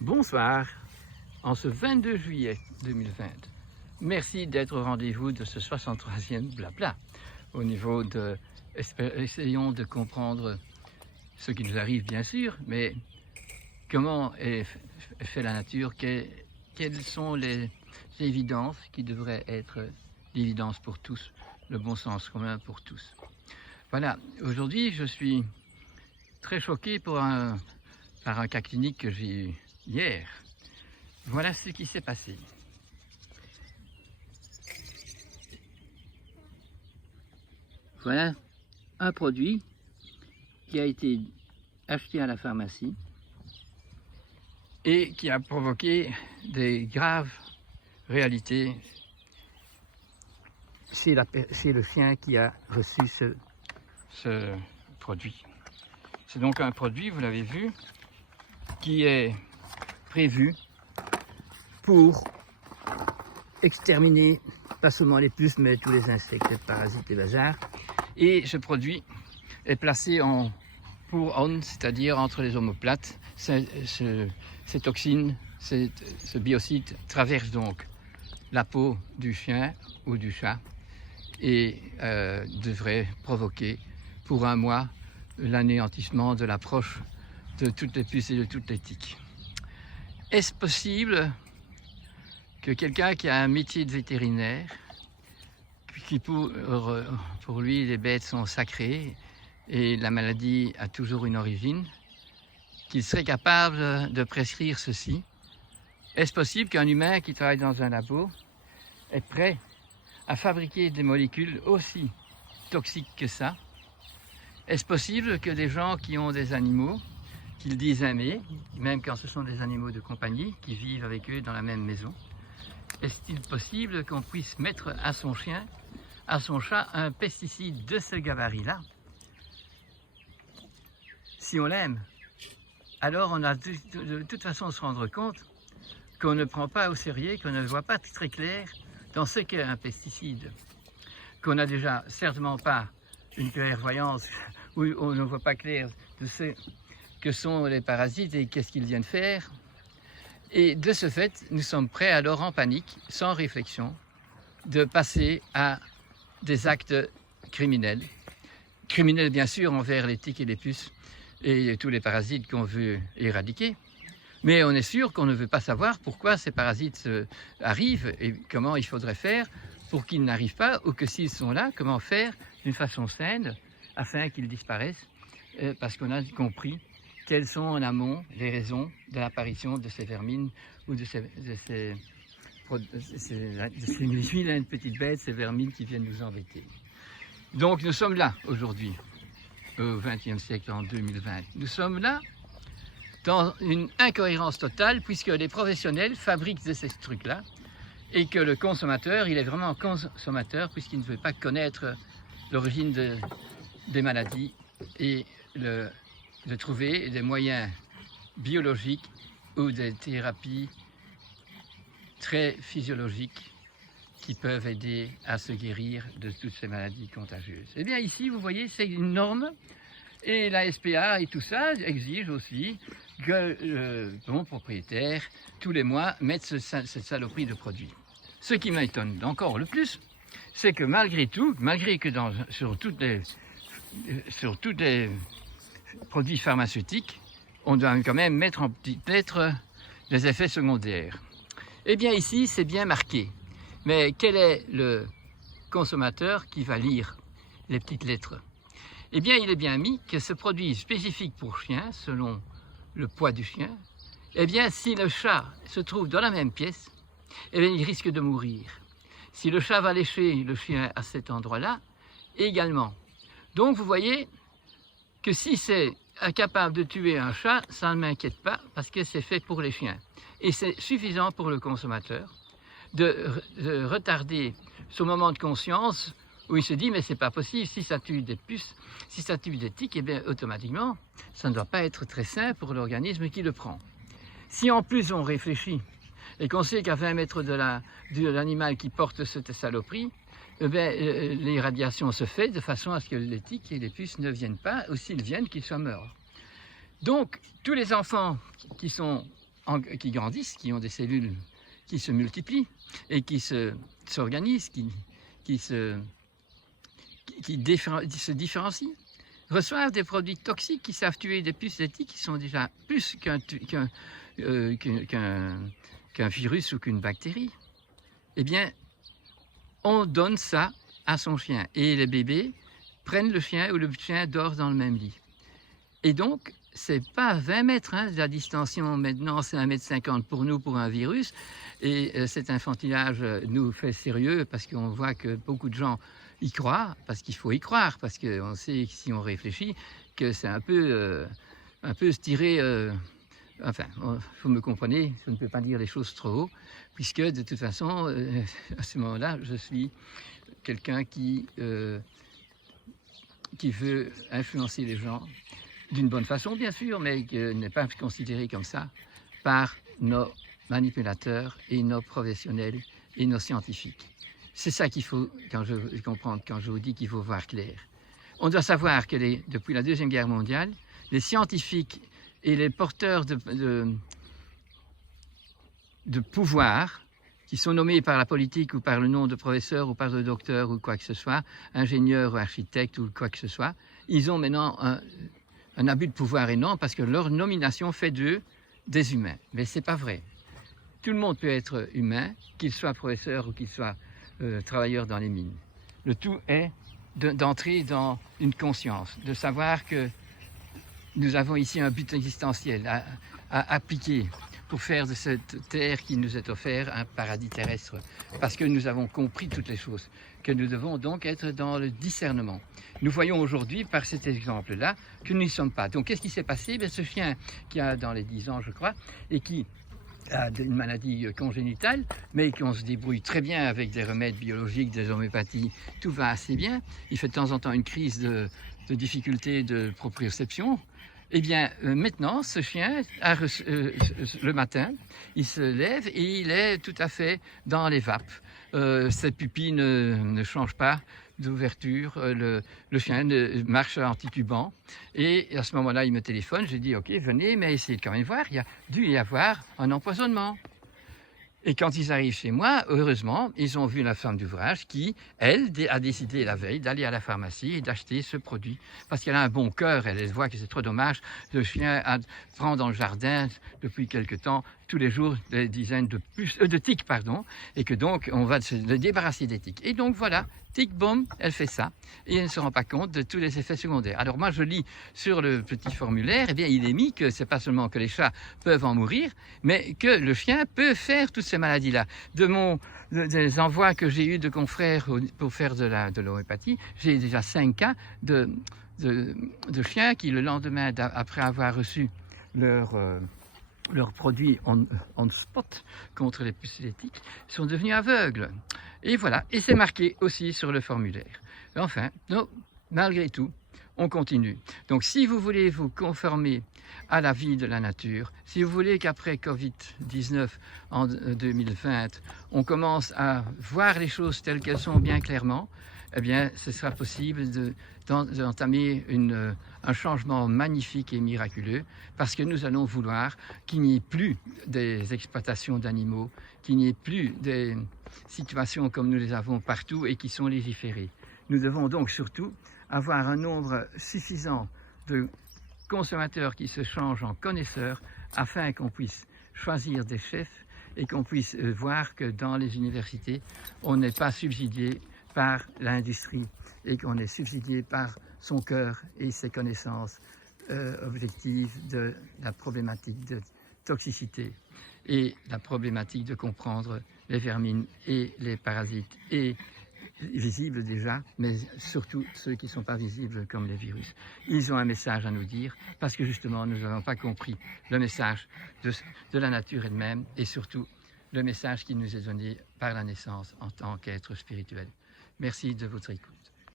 Bonsoir, en ce 22 juillet 2020. Merci d'être au rendez-vous de ce 63e blabla. Au niveau de... Essayons de comprendre ce qui nous arrive bien sûr, mais comment est fait la nature, quelles sont les évidences qui devraient être l'évidence pour tous, le bon sens commun pour tous. Voilà, aujourd'hui je suis très choqué par un cas clinique que j'ai eu hier. Voilà ce qui s'est passé. Voilà un produit qui a été acheté à la pharmacie et qui a provoqué des graves réalités chez le chien qui a reçu ce produit. C'est donc un produit, vous l'avez vu, qui est prévu pour exterminer pas seulement les puces mais tous les insectes, les parasites, les bazars. Et ce produit est placé en pour on, c'est-à-dire entre les omoplates. Ces toxines, ce biocide traverse donc la peau du chien ou du chat et devrait provoquer pour un mois l'anéantissement de l'approche de toutes les puces et de toutes les tiques. Est-ce possible que quelqu'un qui a un métier de vétérinaire, qui pour lui les bêtes sont sacrées et la maladie a toujours une origine, qu'il serait capable de prescrire ceci? Est-ce possible qu'un humain qui travaille dans un labo est prêt à fabriquer des molécules aussi toxiques que ça? Est-ce possible que des gens qui ont des animaux, qu'ils disent aimer, même quand ce sont des animaux de compagnie, qui vivent avec eux dans la même maison, est-il possible qu'on puisse mettre à son chien, à son chat, un pesticide de ce gabarit-là? Si on l'aime, alors on a de toute façon se rendre compte qu'on ne prend pas au sérieux, qu'on ne voit pas très clair dans ce qu'est un pesticide, qu'on n'a déjà certainement pas une clairvoyance où on ne voit pas clair de ce que sont les parasites et qu'est-ce qu'ils viennent faire. Et de ce fait, nous sommes prêts alors en panique, sans réflexion, de passer à des actes criminels. Criminels bien sûr envers les tiques et les puces et tous les parasites qu'on veut éradiquer. Mais on est sûr qu'on ne veut pas savoir pourquoi ces parasites arrivent et comment il faudrait faire pour qu'ils n'arrivent pas, ou que s'ils sont là, comment faire d'une façon saine afin qu'ils disparaissent, parce qu'on a compris quelles sont en amont les raisons de l'apparition de ces vermines ou de ces vilaines petites bêtes, ces vermines qui viennent nous embêter. Donc nous sommes là aujourd'hui, au XXe siècle, en 2020. Nous sommes là dans une incohérence totale puisque les professionnels fabriquent de ces trucs-là et que le consommateur, il est vraiment consommateur puisqu'il ne veut pas connaître l'origine des maladies et de trouver des moyens biologiques ou des thérapies très physiologiques qui peuvent aider à se guérir de toutes ces maladies contagieuses. Eh bien ici, vous voyez, c'est une norme et la SPA et tout ça exige aussi que le bon propriétaire, tous les mois, mette cette saloperie de produits. Ce qui m'étonne encore le plus, c'est que malgré tout, malgré que sur tous les produits pharmaceutiques, on doit quand même mettre en petites lettres les effets secondaires. Eh bien ici, c'est bien marqué. Mais quel est le consommateur qui va lire les petites lettres? Eh bien, il est bien mis que ce produit spécifique pour chien, selon le poids du chien, eh bien, si le chat se trouve dans la même pièce, eh bien, il risque de mourir. Si le chat va lécher le chien à cet endroit-là, également. Donc, vous voyez que si c'est incapable de tuer un chat, ça ne m'inquiète pas, parce que c'est fait pour les chiens. Et c'est suffisant pour le consommateur de retarder son moment de conscience où il se dit mais c'est pas possible, si ça tue des puces, si ça tue des tiques, et bien automatiquement ça ne doit pas être très sain pour l'organisme qui le prend. Si en plus on réfléchit et qu'on sait qu'à 20 mètres de l'animal qui porte cette saloperie, l'irradiation se fait de façon à ce que les tiques et les puces ne viennent pas, ou s'ils viennent, qu'ils soient morts. Donc tous les enfants qui sont qui grandissent, qui ont des cellules qui se multiplient et qui s'organisent, qui se différencient, reçoivent des produits toxiques qui savent tuer des puces éthiques qui sont déjà plus qu'un virus ou qu'une bactérie. Eh bien, on donne ça à son chien. Et les bébés prennent le chien ou le chien dort dans le même lit. Et donc, c'est pas 20 mètres, hein, la distanciation maintenant, c'est 1,50 m pour nous, pour un virus. Et cet infantillage nous fait sérieux parce qu'on voit que beaucoup de gens y croient, parce qu'il faut y croire, parce qu'on sait, si on réfléchit, que c'est un peu se tirer... Enfin, vous me comprenez, je ne peux pas dire les choses trop haut, puisque de toute façon, à ce moment-là, je suis quelqu'un qui veut influencer les gens d'une bonne façon, bien sûr, mais qui n'est pas considéré comme ça par nos manipulateurs et nos professionnels et nos scientifiques. C'est ça qu'il faut comprendre quand je vous dis qu'il faut voir clair. On doit savoir que depuis la Deuxième Guerre mondiale, les scientifiques et les porteurs de pouvoir, qui sont nommés par la politique ou par le nom de professeur ou par de docteur ou quoi que ce soit, ingénieur ou architecte ou quoi que ce soit, ils ont maintenant un abus de pouvoir énorme parce que leur nomination fait d'eux des humains. Mais ce n'est pas vrai. Tout le monde peut être humain, qu'il soit professeur ou qu'il soit travailleur dans les mines. Le tout est d'entrer dans une conscience, de savoir que nous avons ici un but existentiel à appliquer pour faire de cette terre qui nous est offerte un paradis terrestre. Parce que nous avons compris toutes les choses, que nous devons donc être dans le discernement. Nous voyons aujourd'hui, par cet exemple-là, que nous n'y sommes pas. Donc qu'est-ce qui s'est passé? Ce chien qui a dans les 10 ans, je crois, et qui a une maladie congénitale, mais qu'on se débrouille très bien avec des remèdes biologiques, des homéopathies, tout va assez bien. Il fait de temps en temps une crise de difficulté de proprioception. Eh bien, maintenant, ce chien, le matin, il se lève et il est tout à fait dans les vapes. Ses pupilles ne changent pas d'ouverture. Le chien marche en titubant. Et à ce moment-là, il me téléphone. J'ai dit, OK, venez, mais essayez de quand même voir. Il y a dû y avoir un empoisonnement. Et quand ils arrivent chez moi, heureusement, ils ont vu la femme d'ouvrage qui, elle, a décidé la veille d'aller à la pharmacie et d'acheter ce produit. Parce qu'elle a un bon cœur, elle voit que c'est trop dommage. Le chien prend dans le jardin depuis quelque temps, tous les jours, des dizaines de tiques, et que donc on va se débarrasser des tiques. Et donc voilà, tic, boum, elle fait ça. Et elle ne se rend pas compte de tous les effets secondaires. Alors moi, je lis sur le petit formulaire, eh bien, il est mis que c'est pas seulement que les chats peuvent en mourir, mais que le chien peut faire toutes ces maladies-là. Des envois que j'ai eu de confrères pour faire de l'homéopathie, j'ai déjà 5 cas de chiens qui, le lendemain, après avoir reçu leurs produits on spot contre les puces éthiques, sont devenus aveugles. Et voilà, et c'est marqué aussi sur le formulaire. Enfin, non, malgré tout, on continue. Donc si vous voulez vous conformer à la vie de la nature, si vous voulez qu'après Covid-19 en 2020, on commence à voir les choses telles qu'elles sont bien clairement, eh bien, ce sera possible d'entamer un changement magnifique et miraculeux, parce que nous allons vouloir qu'il n'y ait plus des exploitations d'animaux, qu'il n'y ait plus des situations comme nous les avons partout et qui sont légiférées. Nous devons donc surtout avoir un nombre suffisant de consommateurs qui se changent en connaisseurs afin qu'on puisse choisir des chefs et qu'on puisse voir que dans les universités, on n'est pas subsidié par l'industrie et qu'on est subsidié par son cœur et ses connaissances objectives de la problématique de toxicité et la problématique de comprendre les vermines et les parasites et visibles déjà, mais surtout ceux qui ne sont pas visibles comme les virus. Ils ont un message à nous dire parce que justement nous n'avons pas compris le message de la nature elle-même et surtout le message qui nous est donné par la naissance en tant qu'être spirituel. Merci de votre écoute.